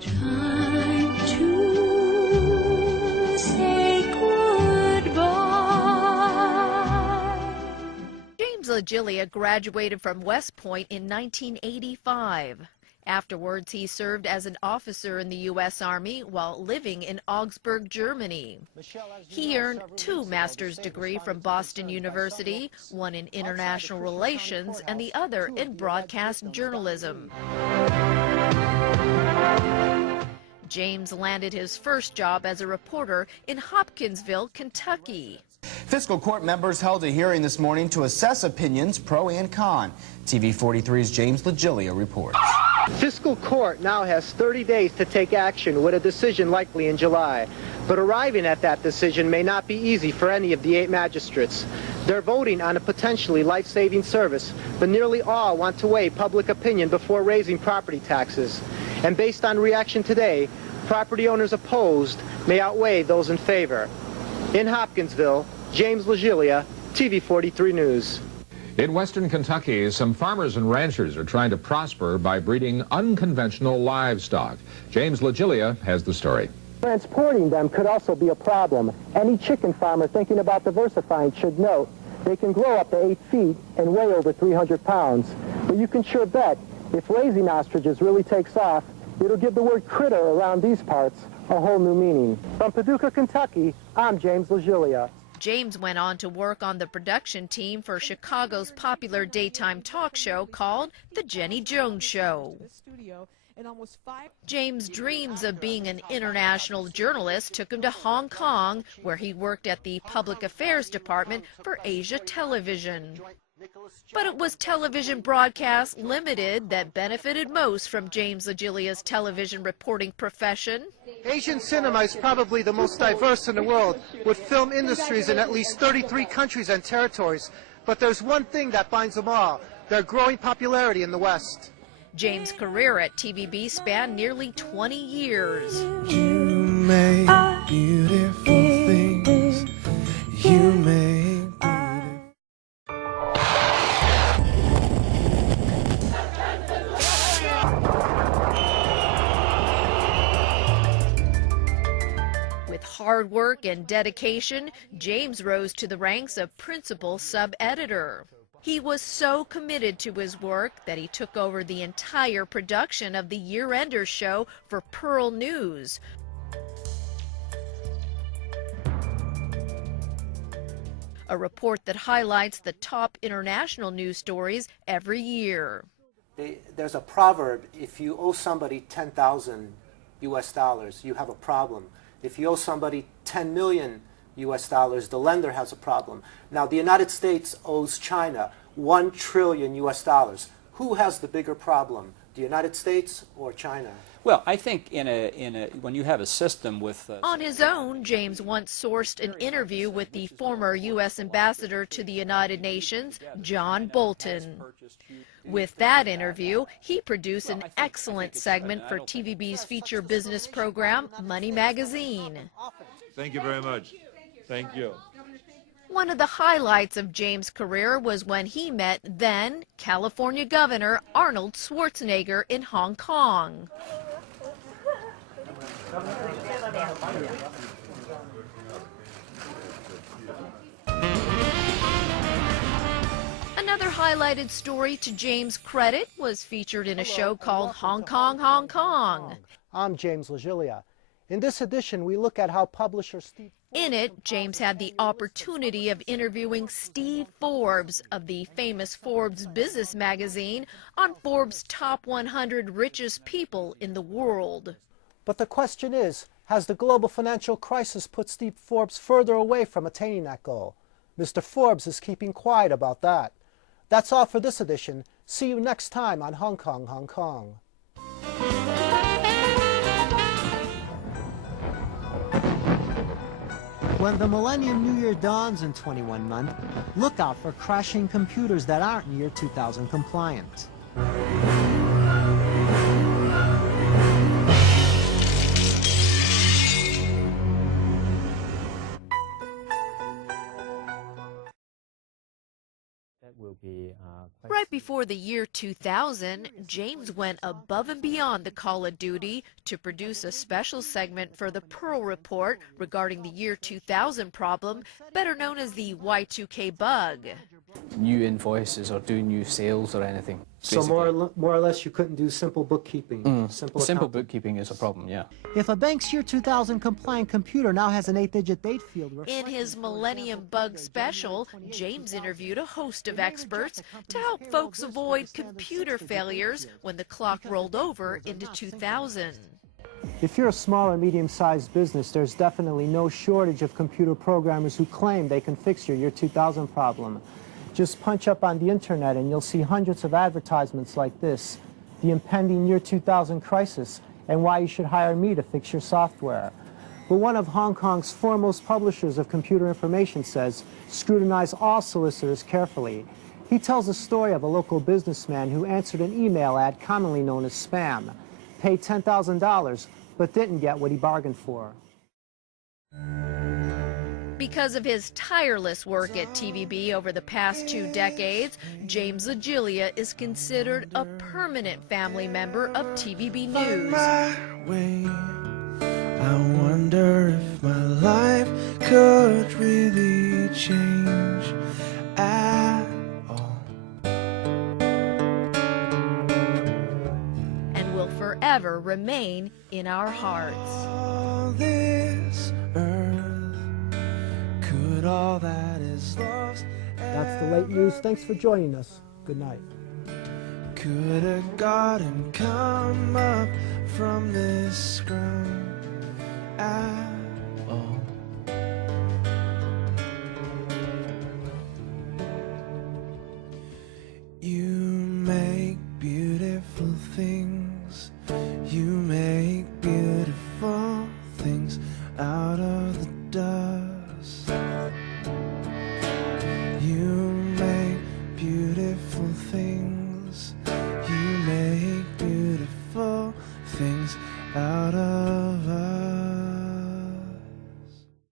Time to say goodbye. James LaGiglia graduated from West Point in 1985. Afterwards, he served as an officer in the U.S. Army while living in Augsburg, Germany. He earned 2 master's degrees from Boston University, one in international relations and the other in broadcast journalism. James landed his first job as a reporter in Hopkinsville, Kentucky. Fiscal court members held a hearing this morning to assess opinions pro and con. TV 43's James LaGiglia reports. Fiscal court now has 30 days to take action, with a decision likely in July. But arriving at that decision may not be easy for any of the 8 magistrates. They're voting on a potentially life-saving service, but nearly all want to weigh public opinion before raising property taxes. And based on reaction today, property owners opposed may outweigh those in favor. In Hopkinsville, James LaGiglia, TV 43 News. In western Kentucky, some farmers and ranchers are trying to prosper by breeding unconventional livestock. James LaGiglia has the story. Transporting them could also be a problem. Any chicken farmer thinking about diversifying should note they can grow up to 8 feet and weigh over 300 pounds. But you can sure bet if raising ostriches really takes off, it'll give the word critter around these parts a whole new meaning. From Paducah, Kentucky, I'm James LaGiglia. James went on to work on the production team for Chicago's popular daytime talk show called The Jenny Jones Show. James' dreams of being an international journalist took him to Hong Kong, where he worked at the Public Affairs Department for Asia Television. But it was Television Broadcast Limited that benefited most from James LaGiglia's television reporting profession. Asian cinema is probably the most diverse in the world, with film industries in at least 33 countries and territories. But there's one thing that binds them all: their growing popularity in the West. James' career at TVB spanned nearly 20 years. You make beautiful things. You make With hard work and dedication, James rose to the ranks of principal sub-editor. He was so committed to his work that he took over the entire production of the Year-Ender show for Pearl News. A report that highlights the top international news stories every year. There's a proverb: if you owe somebody 10,000 US dollars, you have a problem. If you owe somebody 10 million US dollars, the lender has a problem. Now, the United States owes China 1 trillion US dollars. Who has the bigger problem, the United States or China? Well, I think when you have a system with... On his own, James once sourced an interview with the former U.S. ambassador to the United Nations, John Bolton. With that interview, he produced an excellent segment for TVB's feature business program, Money Magazine. Thank you very much. Thank you. One of the highlights of James' career was when he met then California Governor Arnold Schwarzenegger in Hong Kong. Another highlighted story to James' credit was featured in a show called Hong Kong, Hong Kong. I'm James LaGiglia. In this edition, we look at how publisher Steve... In it, James had the opportunity of interviewing Steve Forbes of the famous Forbes business magazine on Forbes' top 100 richest people in the world. But the question is, has the global financial crisis put Steve Forbes further away from attaining that goal? Mr. Forbes is keeping quiet about that. That's all for this edition. See you next time on Hong Kong, Hong Kong. When the Millennium New Year dawns in 21 months, look out for crashing computers that aren't year 2000 compliant. Right Right before the year 2000, James went above and beyond the call of duty to produce a special segment for the Pearl Report regarding the year 2000 problem, better known as the Y2K bug. New invoices or do new sales or anything. So more or less you couldn't do simple bookkeeping. Simple bookkeeping is a problem, yeah. If a bank's year 2000 compliant computer now has an 8-digit date field... In his Millennium Bug special, James interviewed a host of experts to help folks avoid computer failures when the clock rolled over into 2000. If you're a small or medium-sized business, there's definitely no shortage of computer programmers who claim they can fix your year 2000 problem. Just punch up on the internet and you'll see hundreds of advertisements like this: the impending year 2000 crisis and why you should hire me to fix your software. But one of Hong Kong's foremost publishers of computer information says, scrutinize all solicitors carefully. He tells a story of a local businessman who answered an email ad commonly known as spam, paid $10,000, but didn't get what he bargained for. Because of his tireless work at TVB over the past 2 decades, James LaGiglia is considered a permanent family member of TVB News. My way. I wonder if my life could really change at all. And will forever remain in our hearts. All this earth, could all that is lost That's the late news. Thanks for joining us. Good night. could a garden come up from this ground at all? You make beautiful things. You make beautiful things out of the dust. You make beautiful things. You make beautiful things out of